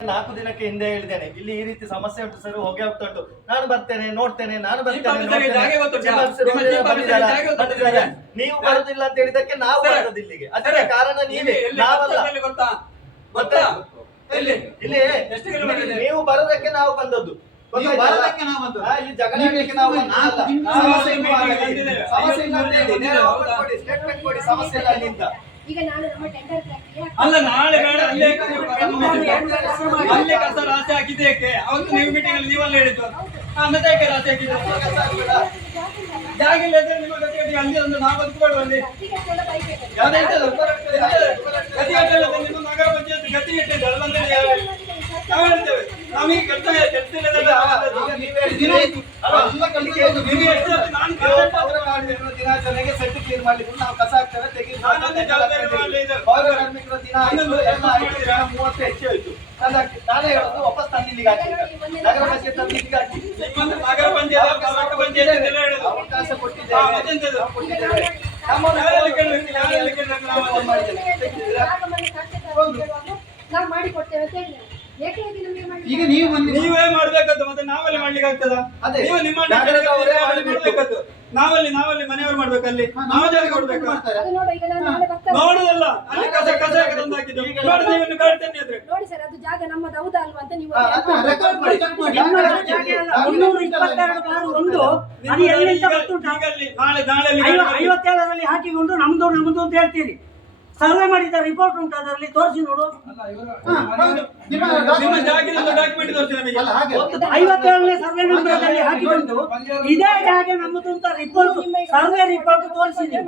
ನಾಲ್ಕು ದಿನಕ್ಕೆ ಹಿಂದೆ ಹೇಳಿದ್ದೇನೆ. ಇಲ್ಲಿ ಈ ರೀತಿ ಸಮಸ್ಯೆ ಉಂಟು ಸರ್ ಹೋಗಿ ಹೋಗ್ತಾ ಉಂಟು ನಾನು ಬರ್ತೇನೆ ನೋಡ್ತೇನೆ ನಾನು ಬರ್ತೇನೆ? ನೀವು ಬರುದಿಲ್ಲ ಅಂತ ಹೇಳಿದಕ್ಕೆ ನಾವು. ಬರೋದು ಇಲ್ಲಿಗೆ ಅದಕ್ಕೆ ಕಾರಣ ನೀವೇ. ನಾವಲ್ಲ. ಗೊತ್ತಾ? ಇಲ್ಲಿ ನೀವು ಬರೋದಕ್ಕೆ ನಾವು ಬಂದದ್ದು. ಸಮಸ್ಯೆ ಈಗ ನಾನು ನಮ್ಮ ಟೆಂಡರ್ ಪ್ರಕ್ರಿಯೆ ಅಲ್ಲ ನಾಳೆ ಬೇಡ ಅಲ್ಲೇ ಅಲ್ಲೇ ಕಸ ರಾಶಿ ಹಾಕಿದ್ದೇಕೆ? ಅವತ್ತು ನೀವು ಮೀಟಿಂಗ್ ಅಲ್ಲಿ ನೀವಲ್ಲ ಹೇಳಿದ್ದು. ಆ ಮತ್ತೆ ರಾಜ ರಾಶಿ ಹಾಕಿದ್ದು? ಜಾಗ ಇಲ್ಲ ಇದ್ರೆ ನಿಮ್ಮ ಗತಿಗತಿ ಅಲ್ಲಿ ಒಂದು ನಾವು ಬದುಕಬೇಡ ಅಲ್ಲಿ. ಯಾವ್ದು ಇಲ್ಲದೆ ನಿಮ್ಮ ನಗರ ಪಂಚಾಯತ್ ಗತಿ ಅಲ್ಲ ಯಾವ- ನಾವು ಹೇಳ್ತೇವೆ. ನಮಗೆ ಕೆಲಸ ಕೆಲಸ ದಿನಾಚರಣೆಗೆ ಸೆಟ್ ಕ್ಲೀನ್ ಮಾಡ್ಲಿಕ್ಕೆ ನಾವು ಕಸ ಹಾಕ್ತೇವೆ ತೆಗೆದು. ಪೌರ ಕಾರ್ಮಿಕರ ದಿನ ಮೂವತ್ತು ಹೆಚ್ಚು ಆಯ್ತು. ನಾನೇ ಹೇಳೋದು ವಾಪಸ್ ತಂದು ಇಲ್ಲಿಗೆ ಹಾಕಿ ನಗರ ಪಂಚಾಯತ್ ತಂದು ಇಲ್ಲಿಗೆ ಹಾಕಿ ನಿಮ್ಮದು ನಗರ ಪಂಚಾಯತ್ ತಾಲೂಕು ಪಂಚಾಯತ್ ಎಲ್ಲ ಹೇಳುದು ಅವಕಾಶ ಕೊಟ್ಟಿದ್ದೇವೆ? ನಾವು ಕೊಟ್ಟಿದ್ದೇವೆ ನಮ್ಮನ್ನು ಯಾರಲ್ಲಿ ಕೇಳಿದ್ರು? ಯಾರಲ್ಲಿ ನಾವು ಫೋನ್ ಮಾಡಿದ್ದೇವೆ. ತೆಗೆದಿದ್ದೀರಾ? ಜಾಗವನ್ನು ಕಾಂಟ್ರಾಕ್ಟ್ ಕೇಳುವಾಗ ನಾವು ಮಾಡಿ ಕೊಡ್ತೇವೆ ಅಂತ ಈಗ ನೀವು ಬಂದಿ ನೀವೇ ಮಾಡ್ಬೇಕದ್ದು ಮತ್ತೆ ನಾವಲ್ಲಿ ಮಾಡ್ಲಿಕ್ಕೆ ಆಗ್ತದ? ಅದೇ. ನೀವು ನಿಮ್ಮ ಮಾಡ್ಬೇಕಂತ. ಮಾಡ್ಬೇಕದ್ದು ನಾವಲ್ಲಿ ನಾವಲ್ಲಿ ಮನೆಯವ್ರು ಮಾಡ್ಬೇಕಲ್ಲಿ ನಾವು ಜಾಗ ಕೊಡ್ಬೇಕು? ಮಾಡ್ತಾರೆ. ಅದು ನೋಡಿ ಈಗ ನಾನು ನಾಳೆ ಬರ್ತೇನೆ ನೋಡುದಲ್ಲ. ಅಲ್ಲಿ ಕಸ ಕಸ ತಂದು ಹಾಕಿದ್ದು. ನೋಡಿ ನೀವನ್ನು ಕಾಡ್ತೇನೆ ಆದ್ರೆ. ನೋಡಿ ಸರ್ ಅದು ಜಾಗ ನಮ್ಮದು ಹೌದಾ ಅಲ್ವಾ ಅಂತ ನೀವು ರೆಕಾರ್ಡ್ ಮಾಡಿ ಚೆಕ್ ಮಾಡಿ. ಜಾಗ ಅಲ್ಲ, ಮುನ್ನೂರ ಇಪ್ಪತ್ತೆರಡು ಬಾರು ಒಂದು ಅದು ಎಲ್ಲಿಂದ ಗೊತ್ತುಂಟಾ ಈಗ ಅಲ್ಲಿ ನಾಳೆ ನಾಳೆ ಐವತ್ತೇಳರಲ್ಲಿ ಹಾಕಿಕೊಂಡು ನಮ್ದು ನಮ್ದು ಅಂತ ಹೇಳ್ತೀರಿ. ಸರ್ವೆ ಮಾಡಿದ ರಿಪೋರ್ಟ್ ಉಂಟು ಅದರಲ್ಲಿ ತೋರಿಸಿ ನೋಡು. ಐವತ್ತೇಳನೇ ಸರ್ವೆ ನಂಬರದಲ್ಲಿ ಹಾಕಿಕೊಂಡು ಇದೇ ಹಾಗೆ ನಮ್ಮದು ಅಂತ ರಿಪೋರ್ಟ್ ಸರ್ವೆ ರಿಪೋರ್ಟ್ ತೋರಿಸಿದೆ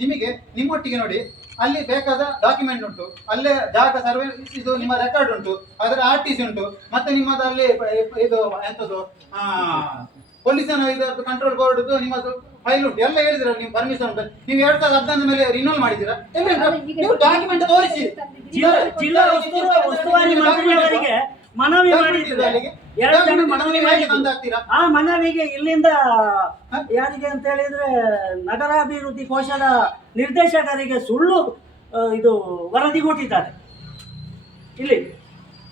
ನಿಮಗೆ ನಿಮ್ಮೊಟ್ಟಿಗೆ ನೋಡಿ ಅಲ್ಲಿ ಬೇಕಾದ ಡಾಕ್ಯುಮೆಂಟ್ ಉಂಟು. ಅಲ್ಲೇ ಜಾಗ ಸರ್ವೆ ಇದು ನಿಮ್ಮ ರೆಕಾರ್ಡ್ ಉಂಟು. ಅದರ ಆರ್ ಟಿ ಸಿ ಉಂಟು. ಮತ್ತೆ ನಿಮ್ಮದು ಅಲ್ಲಿ ಪ- ಇದು ಎಂತದ್ದು ಪೊಲೀಸನ ಇದು ಕಂಟ್ರೋಲ್ ಬೋರ್ಡ್ ನಿಮ್ಮ ಫೈಲ್ ಉಂಟು ಎಲ್ಲ ಹೇಳಿದ್ರ ನೀವು ಪರ್ಮಿಷನ್ ಉಂಟು. ನೀವು ಎರಡ್ ಸಾವಿರದ ಹದಿನೈದು ಮೇಲೆ ರಿನೋಲ್ ಮಾಡಿದ್ದೀರಾ? ನೀವು ಡಾಕ್ಯುಮೆಂಟ್ ತೋರಿಸಿ. ಜಿಲ್ಲಾ ಉಸ್ತುವಾರಿ ಮಂತ್ರಿಯವರಿಗೆ ಮನವಿ ಆ ಮನವಿಗೆ ಇಲ್ಲಿಂದ ಯಾರಿಗೆ ಅಂತ ಹೇಳಿದ್ರೆ ನಗರಾಭಿವೃದ್ಧಿ ಕೋಶದ ನಿರ್ದೇಶಕರಿಗೆ ಸುಳ್ಳು ಇದು ವರದಿ ಕೊಟ್ಟಿದ್ದಾರೆ. ಇಲ್ಲಿ.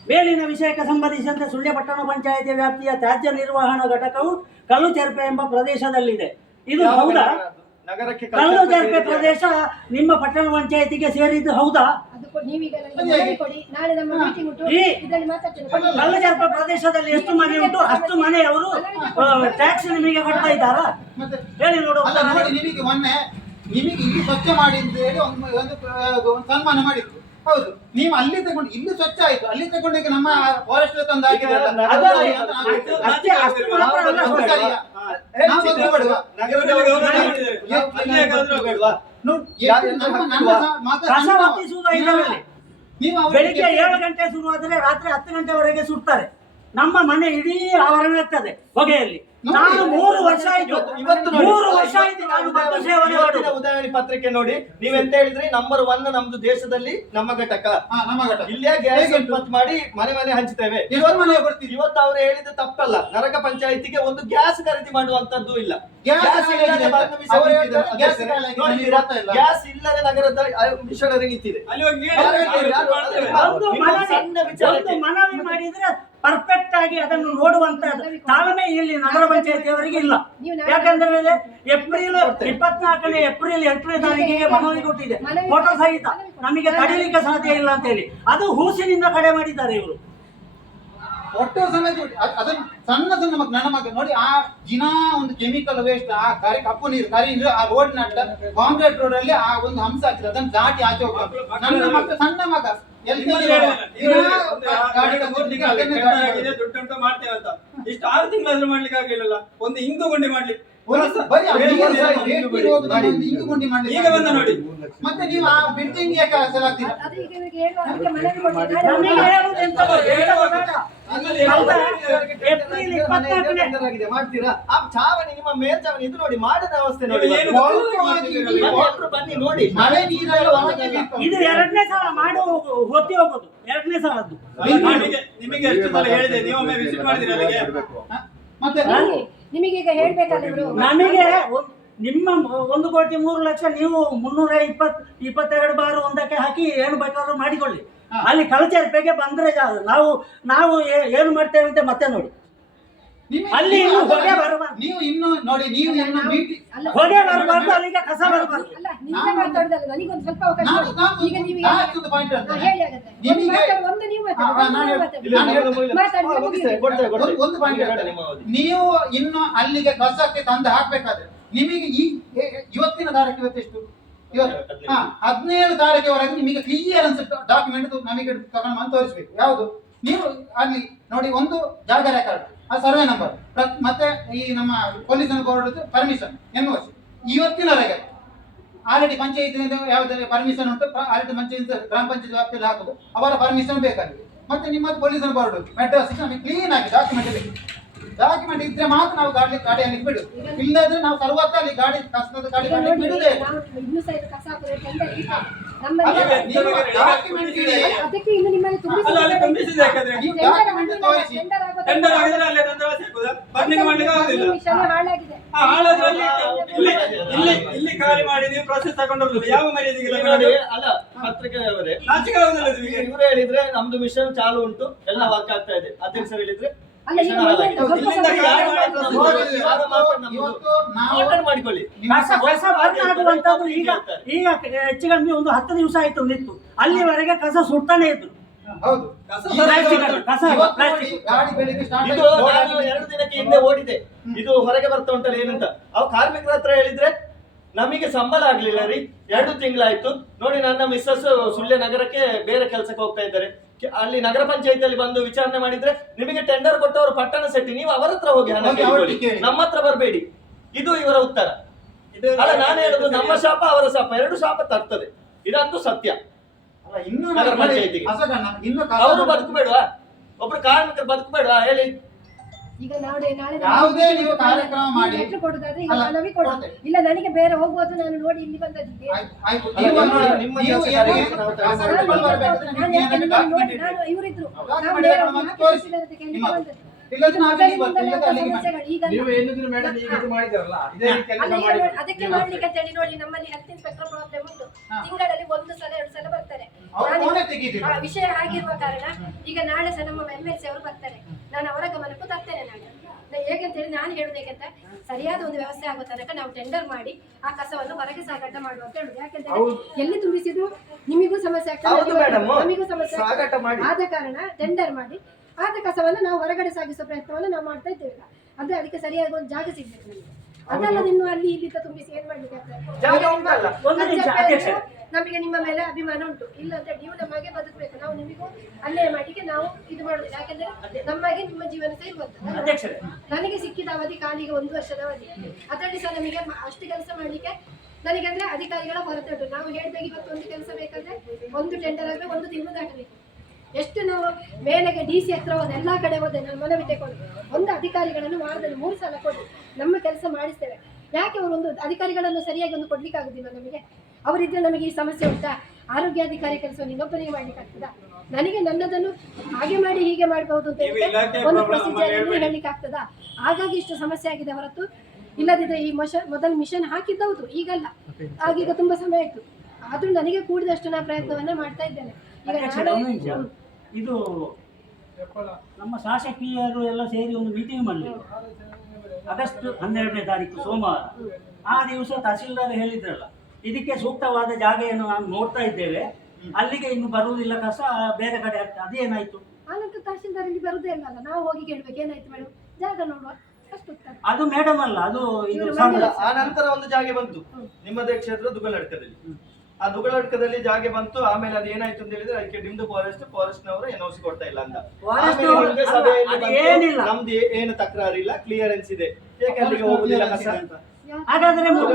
ಮೇಲಿನ ವಿಷಯಕ್ಕೆ ಸಂಬಂಧಿಸಿದಂತೆ ಸುಳ್ಯ ಪಟ್ಟಣ ಪಂಚಾಯಿತಿ ವ್ಯಾಪ್ತಿಯ ತ್ಯಾಜ್ಯ ನಿರ್ವಹಣಾ ಘಟಕವು ಕಲ್ಲು ಚೆರ್ಪೆ ಎಂಬ ಪ್ರದೇಶದಲ್ಲಿದೆ. ಇದು ಹೌದಾ? ಕಲ್ಲು ಚರ್ಪೆ ಪ್ರದೇಶ ನಿಮ್ಮ ಪಟ್ಟಣ ಪಂಚಾಯಿತಿಗೆ ಸೇರಿದ್ದು ಹೌದಾ? ಈ-. ಕಲ್ಲು ಚೆರ್ಪೆ ಪ್ರದೇಶದಲ್ಲಿ ಎಷ್ಟು ಮನೆ ಉಂಟು ಅಷ್ಟು ಮನೆಯವರು ಟ್ಯಾಕ್ಸ್ ನಿಮಗೆ ಕೊಡ್ತಾ ಇದ್ದಾರಾ ಹೇಳಿ ನೋಡು ಅಲ್ಲ ನೋಡಿ ನಿಮಗೆ ಮೊನ್ನೆ ನಿಮಗೆ ಇಲ್ಲಿ ಸ್ವಚ್ಛ ಮಾಡಿ ಅಂತ ಹೇಳಿ ಒಂದು ಸನ್ಮಾನ ಮಾಡಿದ್ರು ಹೌದು. ನೀವು ಅಲ್ಲಿ ತಗೊಂಡು ಇಲ್ಲಿ ಸ್ವಚ್ಛ ಆಯ್ತು. ಅಲ್ಲಿ ತಗೊಂಡೋಗಿ ನಮ್ಮ ಫಾರೆಸ್ಟ್ ತಂದು ಹಾಕಿದ್ರಲ್ಲ ಈಗ ಅದು ಅದಲ್ಲ, ಸರಿ ಅಂತ ನಾವು ಹೇಳ್ತೇವೆ. ಅಷ್ಟೇ ಅಷ್ಟು ಮಾತ್ರ ಅಲ್ಲ. ಸರಿಯಾ? ನಾವು ಬೇಡವಾ? ನಮ್ಮ ನಮ್ಮ ಕಸ ಸಣ್ಣ- ವರ್ತಿಸುವುದ ಅವ್ರಿಗೆ ಬೆಳಿಗ್ಗೆ ಏಳು ಗಂಟೆ ಶುರುವಾದರೆ ರಾತ್ರಿ ಹತ್ತು ಗಂಟೆವರೆಗೆ ಸುಡ್ತಾರೆ. ನಮ್ಮ ಮನೆ ಇಡೀ ಆವರಣ ಇರ್ತದೆ ಹೊಗೆಯಲ್ಲಿ. ನಾನು ಮೂರು ವರ್ಷ ಆಯ್ತು. ಇವತ್ತು. ಮೂರು ವರ್ಷ ಆಯ್ತು ನಾನು ಮದ್ದು ಸೇವನೆ ಮಾಡುದು. ಉದಾಹರಣೆ ಪತ್ರಿಕೆ ನೋಡಿ. ನೀವೆಂತ ಹೇಳಿದ್ರಿ? ನಂಬರ್ ಒನ್ ನಮ್ದು ದೇಶದಲ್ಲಿ ನಮ್ಮ ಘಟಕ. ಹಾ, ನಮ್ಮ ಘಟಕ. ಇಲ್ಲೇ ಗ್ಯಾಸ್ ಉತ್ಪತ್ತಿ ಮಾಡಿ ಮನೆ ಮನೆ ಹಂಚ್ತೇವೆ ಇವತ್ತು ಮನೆಗೆ ಬರ್ತೀವಿ ಇವತ್ತು ಅವ್ರು ಹೇಳಿದ ತಪ್ಪಲ್ಲ. ನರಕ ಪಂಚಾಯತಿಗೆ ಒಂದು ಗ್ಯಾಸ್ ಖರೀದಿ ಮಾಡುವಂತದ್ದು ಇಲ್ಲ. ಗ್ಯಾಸ್ ಗ್ಯಾಸ್ ಇಲ್ಲದೆ ನಗರದ ಮಿಷನರಿ ನಿಂತಿದೆ ಮನವಿ ಮಾಡಿದ್ರೆ ಪರ್ಫೆಕ್ಟ್ ಆಗಿ ಅದನ್ನು ನೋಡುವಂತ ತಾಳ್ಮೆ ಇಲ್ಲಿ ನಗರ ಪಂಚಾಯತಿಯವರಿಗೆ ಇಲ್ಲ. ಯಾಕಂದ್ರೆ ಏಪ್ರಿಲ್ ಇಪ್ಪತ್ನಾಲ್ಕನೇ ಏಪ್ರಿಲ್ ಎಂಟನೇ ತಾರೀಕಿಗೆ ಮನವಿ ಕೊಟ್ಟಿದೆ. ಫೋಟೋ ಸಹಿತ. ನಮಗೆ ತಡೀಲಿಕ್ಕೆ ಸಾಧ್ಯ ಇಲ್ಲ ಅಂತ ಹೇಳಿ ಅದು ಹೂಸಿನಿಂದ ಕಡೆ ಮಾಡಿದ್ದಾರೆ ಇವರು. ಒಟ್ಟು ಸಮೇತ. ಅದನ್ನ ಸಣ್ಣ ಸಣ್ಣ ಮಗ ನನ್ನ ಮಗ ನೋಡಿ ಆ ದಿನ ಒಂದು ಕೆಮಿಕಲ್ ವೇಸ್ಟ್ ಆ ಕರಿ ಕಪ್ಪು ನೀರು ಕರಿ ನೀರು ಆ ರೋಡ್ ನಟ್ಟ ಕಾಂಕ್ರೀಟ್ ರೋಡ್ ಅಲ್ಲಿ ಆ ಒಂದು ಹಂಸ ಹಾಕಿದ್ರೆ ಅದನ್ನ ದಾಟಿ ಆಚೆ ಹೋಗ್ಬೇಕು. ನನ್ನ ಮಗ ಸಣ್ಣ ಮಗ. ಮಾಡ್ತೇವೆ ಅಂತ. ಇಷ್ಟು ಆರು ತಿಂಗಳಾದ್ರೂ ಮಾಡ್ಲಿಕ್ಕೆ ಆಗಿಲ್ಲ ಒಂದು ಹಿಂಗು ಗುಂಡಿ ಮಾಡ್ಲಿಕ್ಕೆ. ನೀರು ನೀರು ಈಗ ಬಂದ ನೋಡಿ. ಮತ್ತೆ ನೀವು ಆ ಬಿಲ್ಡಿಂಗ್ ಯಾಕೆ ಆಗಿದೆ, ಮಾಡ್ತೀರಾ? ಆ ಚಾವಣಿ ನಿಮ್ಮ ಮೇಲ್ಚಾವಣಿ ಇದು ನೋಡಿ ಮಾಡದ ಅವಸ್ಥೆ ನೋಡಿ. ಏನು ಬನ್ನಿ, ನೋಡಿ. ಮಳೆ ನೀರೆಲ್ಲ ಇದು ಎರಡನೇ ಸಲ ಮಾಡು ಹೊತ್ತಿ ಹೋಗೋದು ಎರಡನೇ ಸಲದ್ದು ನಿಮಗೆ ನಿಮಗೆ ಎಷ್ಟು ಸಲ ಹೇಳಿದೆ. ನೀವೊಮ್ಮೆ ವಿಸಿಟ್ ಮಾಡಿದಿರಿ ಅಲ್ಲಿಗೆ. ಮತ್ತೆ ಹಾ? ನಿಮಗೆ ಈಗ ಹೇಳ್ಬೇಕಲ್ಲ ನಮಗೆ ಒಂದ್- ನಿಮ್ಮ ಒಂದು ಕೋಟಿ ಮೂರು ಲಕ್ಷ ನೀವು ಮುನ್ನೂರ ಇಪ್ಪತ್ ಇಪ್ಪತ್ತೆರಡು ಬಾರು ಒಂದಕ್ಕೆ ಹಾಕಿ ಏನು ಬೇಕಾದ್ರೂ ಮಾಡಿಕೊಳ್ಳಿ ಅಲ್ಲಿ ಅಲ್ಲಿ ಬೇಗ ಬಂದ್ರೆ ನಾವು ನಾವು ಏನು ಮಾಡ್ತೇವೆ ಅಂತ ಮತ್ತೆ ನೋಡಿ ಅಲ್ಲಿ ನೀವು ಇನ್ನು ಹೊಗೆ ಬರಬಾರ್ದು. ನೀವು ಇನ್ನು ನೋಡಿ ನೀವು ಇನ್ನು ಹೊಗೆ ಬರಬಾರ್ದು ಅಲ್ಲಿಗೆ ಕಸ ಬರಬಾರ್ದು. ಅಲ್ಲ ನೀವೇ ಮಾತಾಡುದಲ್ಲ ನನಗೊಂದು ಸ್ವಲ್ಪ ಅವಕಾಶ ನಾನು ಕೊಡಿ. ಈಗ ನೀವು ನಾನು ಹೇಳಿ- ಒಂದು ಹಾ, ಹೇಳಿ ಹಾಗಾದ್ರೆ. ಒಂದು ನಿಮಗೆ- ಮಾತಾಡು, ಒಂದು ನೀವು ಮಾತಾಡಿ, ಹಾ, ನಾನು ನೀವು ಹೇಳಿ- ನಾನು ಮುಗಿದು, ಮುಗಿದು. ಮಾತಾಡಿ, ಹಾ, ಒಂದು ಒಂದು ಪಾಯಿಂಟ್ ಈಗ ಹೇಳಿ ನಿಮ್ಮ ಅವಧಿ. ನೀವು ಇನ್ನು ಅಲ್ಲಿಗೆ ಕಸಕ್ಕೆ ತಂದು ಹಾಕ್ಬೇಕಾದ್ರೆ ನಿಮಗೆ ಈ ಇವತ್ತಿನ ತಾರೀಕು ಇವತ್ತೆಷ್ಟು ಇವತ್ತು ಹಾ ಹದಿನೇಳು ತಾರೀಕಿವರೆಗೆ ನಿಮಗೆ ಕ್ಲಿಯರೆನ್ಸ್ ಡಾಕ್ಯುಮೆಂಟ್ ನಮಗೆ ತಗೊಂಡು ಬಂದು ತೋರಿಸ್ಬೇಕು. ಯಾವುದು? ನೀವು ಅಲ್ಲಿ ನೋಡಿ ಒಂದು ಜಾಗ ರೆಕಾರ್ಡ್ ಆ ಸರ್ವೆ ನಂಬರ್ ಮತ್ತೆ ಈ ನಮ್ಮ police board permission N C ಇವತ್ತಿನವರೆಗೆ ಆಲ್ರೆಡಿ ಪಂಚಾಯತಿನಿಂದ ಯಾವುದೇ ಪರ್ಮಿಷನ್ ಉಂಟು ಆಲ್ರೆಡಿ ಪಂಚಾಯತ್ ಗ್ರಾಮ ಪಂಚಾಯತ್ ವ್ಯಾಪ್ತಿಯಲ್ಲಿ ಹಾಕುದು. ಅವರ ಪರ್ಮಿಷನ್ ಬೇಕಾಗಿದೆ. ಮತ್ತೆ ನಿಮ್ಮದು ಪೊಲೀಸ್ ಬೋರ್ಡ್ ಮೆಡ್ರಾಸ್ ನಮಗೆ ಕ್ಲೀನ್ ಆಗಿ ಡಾಕ್ಯುಮೆಂಟ್ ಬೇಕು ಡಾಕ್ಯುಮೆಂಟ್ ಇದ್ರೆ ಮಾತ್ರ ನಾವು ಗಾಡಿ ಗಾಡಿಯಲ್ಲಿ ಬಿಡು. ಇಲ್ಲದ್ರೆ ನಾವು ಸರ್ವತ್ತ ಅಲ್ಲಿ ಗಾಡಿ ಕಸದ ಗಾಡಿ ಬಿಡುದೇ ಅದಕ್ಕೆ ಇನ್ನು ನಿಮ್ಮಲ್ಲಿ ಆಗುದಿಲ್ಲ. ಹಾಳಾಗಿದೆ. ಆ, ಇಲ್ಲಿ ಇಲ್ಲಿ ಇಲ್ಲಿ ಖಾಲಿ ಮಾಡಿ ನೀವು ಪ್ರೊಸೆಸ್ ತಗೊಂಡು ಯಾವ ಮರ್ಯಾದೆಗಿಲ್ಲ ನೋಡಿ, ಅಲ್ಲ ಪತ್ರಿಕೆಯವರೇ ನಾಚಿಕೆ ಆಗುದಿಲ್ಲ ನಿಮಗೆ ಇವ್ರು ಹೇಳಿದ್ರೆ ನಮ್ದು ಮಿಷನ್ ಚಾಲು ಉಂಟು ಎಲ್ಲ ವರ್ಕ್ ಆಗ್ತಾ ಇದೆ. ಅಧ್ಯಕ್ಷರು ಹೇಳಿದ್ರೆ ಮಾಡಿಕೊಳ್ಳಿ. ಈಗ ಈಗ ಹೆಚ್ಚು ಕಮ್ಮಿ ಒಂದು ಹತ್ತು ದಿವಸ ಆಯ್ತು ನಿಂತು. ಅಲ್ಲಿವರೆಗೆ ಕಸ ಸುಡ್ತಾನೆ ಇದ್ರು. ಹೌದು. ಕಸ ಈ plastic ಅನ್ನು, ಕಸ ಪ್ಲಾಸ್ಟಿಕ್ ಗಾಡಿ ಬೆಳಿಗ್ಗೆ ಸ್ಟಾರ್ಟ್ ಇದು ನಾನು ಎರಡು ದಿನಕ್ಕೆ ಹಿಂದೆ ಓಡಿದೆ. ಇದು ಹೊರಗೆ ಬರ್ತಾ ಉಂಟಲ್ಲ ಏನಂತ? ಅವ್ ಕಾರ್ಮಿಕರ ಹತ್ರ ಹೇಳಿದ್ರೆ ನಮಗೆ ಸಂಬಳ ಆಗ್ಲಿಲ್ಲ ರೀ. ಎರಡು ತಿಂಗಳಾಯ್ತು. ನೋಡಿ ನನ್ನ ಮಿಸ್ಸಸ್ ಸುಳ್ಯ ನಗರಕ್ಕೆ ಬೇರೆ ಕೆಲಸಕ್ಕೆ ಹೋಗ್ತಾ ಇದ್ದಾರೆ. ಅಲ್ಲಿ ನಗರ ಪಂಚಾಯತಿಯಲ್ಲಿ ಬಂದು ವಿಚಾರಣೆ ಮಾಡಿದ್ರೆ ನಿಮಗೆ ಟೆಂಡರ್ ಕೊಟ್ಟವರು ಪಟ್ಟಣ ಸೆಟ್ಟಿ. ನೀವು ಅವರ ಹತ್ರ ಹೋಗಿ ಹಣ. ನಮ್ಮ ಹತ್ರ ಬರಬೇಡಿ. ಇದು ಇವರ ಉತ್ತರ. ಇದು ಅಲ್ಲ ನಾನು ಹೇಳುದು ನಮ್ಮ ಶಾಪ ಅವರ ಶಾಪ. ಎರಡು ಶಾಪ ತರ್ತದೆ. ಇದಂತೂ ಸತ್ಯ. ಇನ್ನು ನಗರ ನೋಡಿ, ಪಂಚಾಯ್ತಿಗೆ. ಅಸಗಣ್ಣ, ಇನ್ನು ಕಸ ಅವರು ಬದುಕಬೇಡ್ವಾ ಒಬ್ರು ಕಾರ್ಮಿಕರು ಬದುಕಬೇಡ್ವಾ ಹೇಳಿ ಈಗ ನಾಳೆ ನಾಳೆ ಯಾವುದೇ ನೀವು ಕಾರ್ಯಕ್ರಮ ಮಾಡಿ. ಲೆಟ್ರ್ ಕೊಡುದಾದ್ರೆ ಈಗ ಅಲ್ಲ, ಮನವಿ ಕೊಡು ಕೊಡ್ತೇವೆ. ಇಲ್ಲ ನನಗೆ ಬೇರೆ ಹೋಗುವುದು ನಾನು ನೋಡಿ ಇಲ್ಲಿ ಬಂದದ್ದು ಆಯ್ತು, ಆಯ್ತು. ಅಲ್ಲ, ನೀವು ನಿಮ್ಮ- ನೋಡಿ, ನಿಮ್ಮ ನೀವು ಕೆಲಸಗಾರರಿಗೆ ಏನು ನಾವು ಕಸ ತಗೊಂಡು ತಗೊಂಡು ಬರ್ಬೇಕು, ನಾನು ನಿಮ್ಗೆ ಯಾಕೆ ಏನಾದ್ರು ನಾನು document ನೋಡಿ- ನಾನು ಇವರಿದ್ರು document ನಾವು ಇರ್ಬೇಕು, ನೇರ ನಮಗೆ ತೋರಿಸಿ. ಕೇಳಿಸಿದ ಕೇಳಿ ನಿಮ್ಮ- ಬಂದದ್ದು. ಇಲ್ಲದ್ರೆ ನಾವು ಇಲ್ಲಿಗೆ ಬರ್ತೀವಿ, ಇಲ್ಲದ್ರೆ ಅಲ್ಲಿಗೆ ಸಮಸ್ಯೆಗಳು ಈಗ ನೀವು ಏನಿದ್ರು ಮೇಡಮ್ ಈಗ ಇದು ಮಾಡಿದಾರಲ್ಲ ಇದೇ ರೀತಿ ಅಲ್ಲ, ಕೆಲಸ ಈಗ ಮಾಡಿ ನೋಡಿ, ಅದಕ್ಕೆ ಮಾಡ್ಲಿಕ್ಕೆ ಅಂತ ಹೇಳಿ ನೋಡಿ ನಮ್ಮಲ್ಲಿ ಹೆಲ್ತ್ ಇನ್ಸ್ಪೆಕ್ಟರ್ ಪ್ರಾಬ್ಲಮ್ ಉಂಟು ಹಾ. ತಿಂಗಳಲ್ಲಿ ಒಂದು ಸಲ ಎರಡು ಸಲ ನಾನು- ವಿಷಯ ಆಗಿರುವ ಕಾರಣ ಈಗ ನಾಳೆ ಸಹ ನಮ್ಮ ಎಂ ಎಲ್ ಸಿ ಅವರು ಬರ್ತಾರೆ. ನಾನು ಅವರ ಗಮನಕ್ಕೂ ತರ್ತೇನೆ ನಾಳೆ. ಹೇಗಂತ ಹೇಳಿ ನಾನು ಹೇಳುದು ಹೇಗಂತ ಸರಿಯಾದ ಒಂದು ವ್ಯವಸ್ಥೆ ಆಗೋ ತನಕ ನಾವು ಟೆಂಡರ್ ಮಾಡಿ ಆ ಕಸವನ್ನು ಹೊರಗೆ ಸಾಗಾಟ ಮಾಡುವ ಅಂತ ಹೇಳುದು. ಯಾಕೆಂತ ಹೇಳಿ ಎಲ್ಲಿ ತುಂಬಿಸಿದ್ರು ನಿಮಗೂ ಸಮಸ್ಯೆ. ಆಗ್ತದೆ ನಮಗೂ ಸಮಸ್ಯೆ ಸಾಗಾಟ ಆಗ್ತದೆ. ಮಾಡಿ. ಆದ ಕಾರಣ ಟೆಂಡರ್ ಮಾಡಿ ಆದ ಕಸವನ್ನು ನಾವು ಹೊರಗಡೆ ಸಾಗಿಸುವ ಪ್ರಯತ್ನವನ್ನು ನಾವು ಮಾಡ್ತಾ ಇದ್ದೇವೆ. ಅಂದ್ರೆ ಅದಕ್ಕೆ ಸರಿಯಾದ ಒಂದು ಜಾಗ ಸಿಗ್ಬೇಕು ನಮಗೆ. ಅದೆಲ್ಲ ನಿಮ್ಮ ಅಲ್ಲಿ ಇಲ್ಲಿ ತುಂಬಿಸಿ ಏನ್ ಮಾಡ್ಲಿಕ್ಕೆ ಆಗ್ತದೆ? ನಮಗೆ ನಿಮ್ಮ ಮೇಲೆ ಅಭಿಮಾನ ಉಂಟು. ಇಲ್ಲ ಅಂತ ನೀವು ನಮಗೆ ಬದುಕಬೇಕು. ನಾವು ನಿಮಗೂ ಅಲ್ಲೇ ಮಾಡಿಗೆ ನಾವು ಇದು ಮಾಡುದಿಲ್ಲ ಯಾಕಂದ್ರೆ ನಮಗೆ ನಿಮ್ಮ ಜೀವನ ಇರುವಂತದ್ದು ನನಗೆ ಸಿಕ್ಕಿದ ಅವಧಿ ಕಾಲಿಗೆ ಒಂದು ವರ್ಷದ ಅವಧಿ. ಅದರಲ್ಲಿ ಸಹ ನಮಗೆ ಅಷ್ಟು ಕೆಲಸ ಮಾಡಲಿಕ್ಕೆ ನನಗೆ ಅಂದ್ರೆ ಅಧಿಕಾರಿಗಳ ಹೊರತೆ ಉಂಟು. ನಾವು ಹೇಳಿದಾಗ ಇವತ್ತು ಒಂದು ಕೆಲಸ ಬೇಕಂದ್ರೆ ಒಂದು ಟೆಂಡರ್ ಆದ್ರೆ ಒಂದು ತಿಂಗಳು ದಾಟಬೇಕು. ಎಷ್ಟು ನಾವು ಮೇಲೆಗೆ ಡಿ ಸಿ ಹತ್ರ ಹೋದ ಎಲ್ಲಾ ಕಡೆ ಹೋದೆ ನಾನು ಮನವಿ ತಗೊಂಡು ಒಂದು ಅಧಿಕಾರಿಗಳನ್ನು ವಾರದಲ್ಲಿ ಮೂರು ಸಲ ಕೊಡಿ ನಮ್ಮ ಕೆಲಸ ಮಾಡಿಸ್ತೇವೆ. ಯಾಕೆ ಅವರು ಒಂದು ಅಧಿಕಾರಿಗಳನ್ನು ಸರಿಯಾಗಿ ಒಂದು ಕೊಡ್ಲಿಕ್ಕೆ ಆಗುದಿಲ್ಲ ನಮಗೆ? ಅವರಿದ್ರೆ ನಮಗೆ ಈ ಸಮಸ್ಯೆ ಉಂಟಾ? ಆರೋಗ್ಯಾಧಿಕಾರಿ ಕೆಲಸವನ್ನು ಇನ್ನೊಬ್ಬರಿಗೆ ಮಾಡ್ಲಿಕ್ಕೆ ಆಗ್ತದಾ ನನಗೆ ನನ್ನದನ್ನು ಹಾಗೆ ಮಾಡಿ ಹೀಗೆ ಮಾಡಬಹುದು ಅಂತ ಒಂದು ಪ್ರೊಸೀಜರ್. ಹೇಳಲಿಕ್ಕೆ ಆಗ್ತದಾ ಹಾಗಾಗಿ ಇಷ್ಟು ಸಮಸ್ಯೆ ಆಗಿದೆ ಹೊರತು. ಇಲ್ಲದಿದ್ರೆ ಈ ಮಷ ಮೊದಲು ಮಿಷನ್ ಹಾಕಿದ್ದೌದು ಈಗಲ್ಲ. ಆಗೀಗ ತುಂಬಾ ಸಮಯ ಆಯ್ತು. ಆದ್ರೂ ನನಗೆ ಕೂಡಿದಷ್ಟು ನಾ ಪ್ರಯತ್ನವನ್ನ ಮಾಡ್ತಾ ಇದ್ದೇನೆ. ಈಗ ಇದು ನಮ್ಮ ಶಾಸಕಿಯರು ಎಲ್ಲ ಸೇರಿ ಒಂದು ಮೀಟಿಂಗ್ ಮಾಡಲಿ ಆಗಸ್ಟ್ ಹನ್ನೆರಡನೇ ತಾರೀಕು ಸೋಮವಾರ. ಆ ದಿವಸ ತಹಸೀಲ್ದಾರ್ ಹೇಳಿದ್ರಲ್ಲ ಇದಕ್ಕೆ ಸೂಕ್ತವಾದ ಜಾಗೆಯನ್ನು ನಾವು ನೋಡ್ತಾ ಇದ್ದೇವೆ. ಅಲ್ಲಿಗೆ ಇನ್ನು ಬರುವುದಿಲ್ಲ ಕಸ ಬೇರೆ ಕಡೆ ಆಗ್ತದೆ ಅದೇನಾಯ್ತು? ಆನಂತರ ತಹಶೀಲ್ದಾರ್ ಇಲ್ಲಿ ಬರುದೇ ಇಲ್ಲ ಅಲ್ಲ ನಾವು ಹೋಗಿ ಕೇಳ್ಬೇಕು ಏನಾಯ್ತು ಮೇಡಮ್? ಜಾಗ ನೋಡುವ ಅಷ್ಟು ಉತ್ತರ. ಅದು ಮೇಡಮ್ ಅಲ್ಲ ಅದು ಇದು ಇವ್ರು ಸಂಘ. ಮಂಡಲ. ಆ ನಂತರ ಒಂದು ಜಾಗೆ ಬಂತು. ನಿಮ್ಮದೇ ಕ್ಷೇತ್ರ ದುಗಳಡ್ಕದಲ್ಲಿ ಆ ದುಗಳಡ್ಕದಲ್ಲಿ ಜಾಗೆ ಬಂತು ಆಮೇಲೆ ಅದು ಏನಾಯ್ತು ಅಂತ ಹೇಳಿದ್ರೆ ಅದಕ್ಕೆ ಡಿಮ್ಡ್ ಫಾರೆಸ್ಟ್ ಫಾರೆಸ್ಟ್ ನವರು ಎನ್ಒಸಿ ಕೊಡ್ತಾ ಇಲ್ಲ ಅಂತ. Forest ಆಮೇಲೆ ಅವರು- ನಿಮ್ಗೆ ಸಭೆಯಲ್ಲಿ ಅದು ಬಂತು, ಏನಿಲ್ಲ. ನಮ್ದು ಏನು ಏನು ತಕರಾರಿಲ್ಲ ಕ್ಲಿಯರೆನ್ಸ್ ಇದೆ. ಯಾಕೆ ಅಲ್ಲಿಗೆ ಹೋಗುದಿಲ್ಲ ಕಸ? ಯಾಕೆ? ಹಾಗಾದ್ರೆ ಮು-.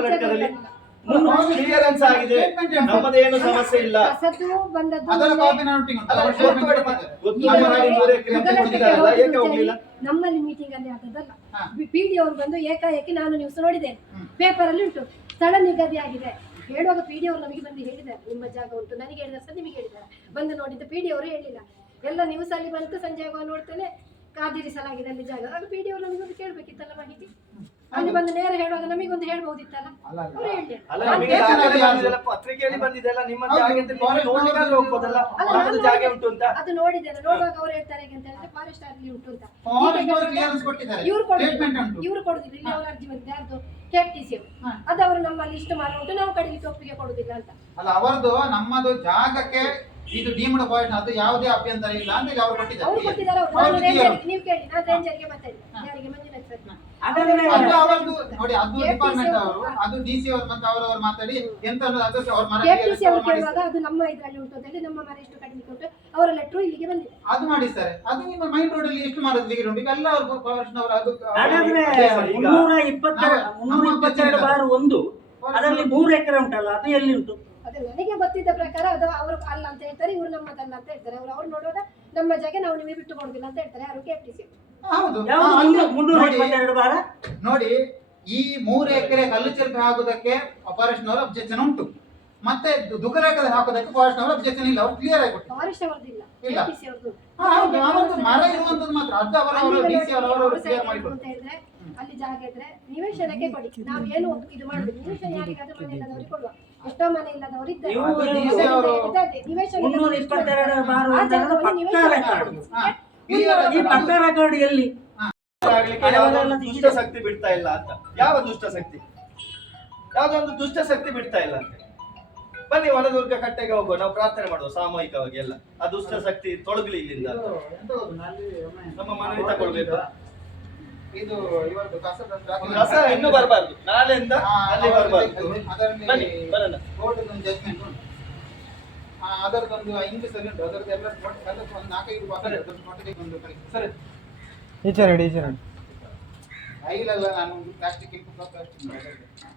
ಕ್ಲಿಯರೆನ್ಸ್ ಆಗಿದೆ. Statement ಏನು? ನಮ್ಮದೇನು ಸಮಸ್ಯೆ ಇಲ್ಲ. ಕಸದ್ದು ಬಂದದ್ದು ಅದರ ಕಾಪಿ ನಾನು ಒಟ್ಟಿಗೆ ಉಂಟು. ಅಲ್ಲ, ಅವರ ಗೊತ್ತು statement ಮಾಡಿ- ಗೊತ್ತು ನಮ್ಮ ಹಾಗೆ ನೂರು ಎಕರೆ ಅಂತ ಕೊಟ್ಟಿದ್ದಾರಲ್ಲ, ಹೋಗುದು ಏಕೆ ಹೋಗ್ಲಿಲ್ಲ? ನಮ್ಮಲ್ಲಿ ಮೀಟಿಂಗ್ ಅಲ್ಲಿ ಆದದ್ದಲ್ಲ. ಹಾ. ಪಿ ಡಿ ಅವರು ಬಂದು ಏಕಾಏಕಿ ನಾನು ನ್ಯೂಸ್ ನೋಡಿದೆ. ಪೇಪರ್ ಅಲ್ಲಿ ಉಂಟು. ಸ್ಥಳ ನಿಗದಿ ಆಗಿದೆ. ಹೇಳುವಾಗ ಪಿ ಡಿ ಅವರು ನಮಗೆ ಬಂದು ಹೇಳಿದ್ದಾರೆ. ನಿಮ್ಮ ಜಾಗ ಉಂಟು. ನನಗೆ ಹೇಳಿದ ಸಹ ನಿಮಗೆ ಹೇಳಿದ್ದಾರೆ. ಬಂದು ನೋಡಿದ್ದು ಪಿ ಡಿ ಅವರು ಹೇಳಿಲ್ಲ. ಎಲ್ಲ ನ್ಯೂಸ್ ಅಲ್ಲಿ ಬಂತು. ಸಂಜೆ ಆಗುವಾಗ ನೋಡ್ತೇನೆ. ಕಾದಿರಿಸಲಾಗಿದೆ ಅಲ್ಲಿ ಜಾಗ. ಆಗ ಪಿ ಡಿ ಅವರು ನಮಗೆ ಒಂದು ಕೇಳಬೇಕಿತ್ತಲ್ಲ ಮಾಹಿತಿ? ಅಲ್ಲಿ ಬಂದು ನೇರ ಹೇಳುವಾಗ ನಮಗೊಂದು ಹೇಳ್ಬಹುದಿತ್ತಲ್ಲ? ಅವ್ರು ಅಲ್ಲ ನಾನು ನಿಮಗೆ ಅದು ಪತ್ರಿಕೆಯಲ್ಲಿ ಬಂದಿದೆಯಲ್ಲ ನಿಮ್ಮ ಹೌದು, ಜಾಗ ಅಂತ ನೀವು forest ನೋಡ್ಲಿಕ್ಕಾದ್ರೂ ಹೋಗ್ಬೋದಲ್ಲ? ಅಲ್ಲ, ನಮ್ಮದು ನಾನು ಜಾಗ ಉಂಟು ಅಂತ? ಅದು ನೋಡಿದ್ದೇನೆ ನೋಡುವಾಗ ಅವ್ರು ಹೇಳ್ತಾರೆ ಹೇಗೆ ಅಂತ ಹೇಳಿದ್ರೆ ಫಾರೆಸ್ಟ್ ಅಲ್ಲಿ ಉಂಟು ಅಂತ. ಫಾರೆಸ್ಟ್ ಅವರು ಕ್ಲಿಯರೆನ್ಸ್ ಕೊಟ್ಟಿದ್ದಾರೆ. ಇವ್ರು ಸ್ಟೇಟ್ಮೆಂಟ್ ಕೊಡುದಿಲ್ಲ ಇವ್ರು ಕೊಡುದಿಲ್ಲ. ಇಲ್ಲಿ ಅವ್ರ ಅರ್ಜಿ ಬಂದಿದೆ. ಯಾರ್ದು? ಹಾ. ಅದು ಅವರು ನಮ್ಮಲ್ಲಿ ಇಷ್ಟು ಮಾರ ಉಂಟು. ನಾವು ಕಡೆಗೆ ಒಪ್ಪಿಗೆ ಕೊಡುದಿಲ್ಲ ಅಂತ. ಅಲ್ಲ ಅವರದು ನಮ್ಮದು ಜಾಗಕ್ಕೆ ಇದು ಡೀಮ್ಡ್ ಪಾಯಿಂಟ್ ಅದು ಯಾವುದೇ ಅಭ್ಯಂತರ ಇಲ್ಲ ಅಂತ ಹೇಳಿ ಅವರು ಅವ್ರು ಕೊಟ್ಟಿದ್ದಾರೆ. ಅವ್ರು. ನಾನು ನೀವು ಕೇಳಿ. ನಾನು ರೇಂಜರ್ಗೆ ಮಾತಾಡಿದೆ ಯಾರಿಗೆ? ಮಂಜುನಾಥ್ ಸರ್ ಹಾಗಾದ್ರೆ ಅದು ಅವರದು ನೋಡಿ ಅದು ಡಿಪಾರ್ಟ್ಮೆಂಟ್ ಅವರು- ಅವರು ಅದು ಡಿ ಸಿ ಅವರು ಮತ್ತೆ ಅವರವರು ಮಾತಾಡಿ ಎಂತ ಅನ್ನೋದು ಅದಕ್ಕೆ ಅವ್ರ ಮರ ಅವರು ಕೇಳುವಾಗ ಅದು ನಮ್ಮ ಇದರಲ್ಲಿ ಉಂಟು ಅಂತ ಹೇಳಿ ನಮ್ಮ ಮನೆ ಎಷ್ಟು ಉಂಟು ಅವರ ಲೆಟ್ರು ಇಲ್ಲಿಗೆ ಬಂದಿದೆ. ಅದು ಮಾಡಿಸ್ತಾರೆ ಅದು ನಿಮ್ಮ ಮೈನ್ ರೋಡ್ ಅಲ್ಲಿ ಎಷ್ಟು ಮಾಡೋದು ಡಿಗ್ರಿ ಉಂಟು ಈಗ ಎಲ್ಲ ಅವರು ಫಾರೆಸ್ಟ್ ಅವರು ಅದು ಹಾಗಾದ್ರೆ ಅದೇ ಸರ್, ಮುನ್ನೂರ ಇಪ್ಪತ್ತೆರಡು ಮುನ್ನೂರ ಇಪ್ಪತ್ತೆರಡು ಬಾರ್ ಒಂದು. ಅದರಲ್ಲಿ ಮೂರು ಎಕರೆ ಉಂಟಲ್ಲ ಅದು ಎಲ್ಲಿ ಉಂಟು ಅದು ನನಗೆ ಗೊತ್ತಿದ್ದ ಪ್ರಕಾರ ಅದು ಅವರು ಅಲ್ಲ ಅಂತ ಹೇಳ್ತಾರೆ ಇವರು ನಮ್ಮದಲ್ಲ ಅಂತ ಹೇಳ್ತಾರೆ. ಅವರು ಅವ್ರು ನೋಡುವಾಗ ನಮ್ಮ ಜಾಗ ನಾವು ನಿಮಗೆ ಬಿಟ್ಟು ಕೊಡೋದಿಲ್ಲ ಅಂತ ಹೇಳ್ತಾರೆ ಯಾರು ಕೆಎಫ್ಟಿಸಿ ಹೌದು. ಯಾವುದು ಆ, ಅಲ್ಲಿ ಮುನ್ನೂರ ನೋಡಿ, ಇಪ್ಪತ್ತೆರಡು ಬಾರ ನೋಡಿ ಈ ಮೂರು ಎಕರೆ ಕಲ್ಲು ಚಿರತೆ ಹಾಕುದಕ್ಕೆ ಫಾರೆಸ್ಟ್ ನವರು ಅಬ್ಜೆಕ್ಷನ್ ಉಂಟು. ಮತ್ತೆ ದುಗರಾಕದ ಹಾಕೋದಕ್ಕೆ ಫಾರೆಸ್ಟ್ ನವರು ಅಬ್ಜೆಕ್ಷನ್ ಇಲ್ಲ. ಅವ್ರು ಕ್ಲಿಯರ್ ಆಗಿ ಕೊಟ್ಟಿದ್ದಾರೆ. ಫಾರೆಸ್ಟ್ ಅವರದಿಲ್ಲ ಇಲ್ಲ. ಕೆಎಫ್ಟಿಸಿ ಅವ್ರದ್ದು. ಹಾ, ಹೌದು. ಅವರದ್ದು ಮರ ಇರುವಂತದ್ದು ಮಾತ್ರ. ಅದು ಅವರವರು ಡಿ ಸಿ ಅವರವರು ಕ್ಲಿಯರ್ ಮಾಡಿಕೊಡ್ತಾರೆ ಅಂತ ಹೇಳಿದ್ರೆ ಅಲ್ಲಿ ಜಾಗ ಇದ್ರೆ ನಿವೇಶನಕ್ಕೆ ಕೊಡಿ. ನಾವು ಏನು ಇದು ಮಾಡುದು ನಿವೇಶನ ಯಾರಿಗಾದ್ರೂ ಮನೆ ಇಲ್ಲದವ್ರಿಗೆ ಕೊಡುವ ಎಷ್ಟೋ ಮನೆ ಇಲ್ಲದವರು ಇದ್ದಾರೆ. ಅದು ಅವರು. ನಿವೇಶನ ಮುನ್ನೂರ ಇಪ್ಪತ್ತೆರಡು ಬಾರ್ ಆ ಜಾಗವನ್ನು ಪಕ್ಕಾ ನಿವೇಶನ ರೆಕಾರ್ಡ್ ಕೊಡಿ. ಹಾ. ಈ ಈ ಪಕ್ಕಾ ರೆಕಾರ್ಡ್ ಎಲ್ಲಿ ಆಗ್ಲಿಕ್ಕೆ ದುಷ್ಟ ಶಕ್ತಿ ಬಿಡ್ತಾ ಇಲ್ಲ ಅಂತ. ಯಾವ ದುಷ್ಟಶಕ್ತಿ? ದುಷ್ಟಶಕ್ತಿ ಒಂದು ದುಷ್ಟ ಶಕ್ತಿ ಬಿಡ್ತಾ ಇಲ್ಲ ಅಂತ. ಬನ್ನಿ ವನದುರ್ಗ ಕಟ್ಟೆಗೆ ಹೋಗುವ. ನಾವು ಪ್ರಾರ್ಥನೆ ಮಾಡುವ ಸಾಮೂಹಿಕವಾಗಿ ಎಲ್ಲ. ಆ ದುಷ್ಟ ಶಕ್ತಿ ತೊಡಗಲಿ ಇಲ್ಲಿಂದ? ನಮ್ಮ ಮನವಿ ತಗೊಳ್ಬೇಕು. ಇದು ಇವತ್ತು ರಸ ಇನ್ನೂ ಬರಬಾರ್ದು. ನಾಳೆಯಿಂದ ಅಲ್ಲಿ ಬರಬಾರ್ದು. ಬನ್ನಿ ಬರೋಣ. ಕೋರ್ಟ್ ಒಂದು ಜಜ್ಮೆಂಟ್ ಉಂಟು. ಆ, ಅದರದ್ದೊಂದು ಇಂಗ್ಲಿಷ್ ಅಲ್ಲಿ ಉಂಟು ಅದರದ್ದು ಎಲ್ಲ ಅದಕ್ಕೆ ಒಂದು ನಾಲ್ಕೈದು ಒಂದು. ಸರಿ. ಈಚೆ ರೆಡಿ ಈಚೆ ರೆಡಿ ಐಲೆಲ್ಲ ನಾನು ಪ್ಲಾಸ್ಟಿಕ್ ಪ್ಲಾಸ್ಟಿಕ್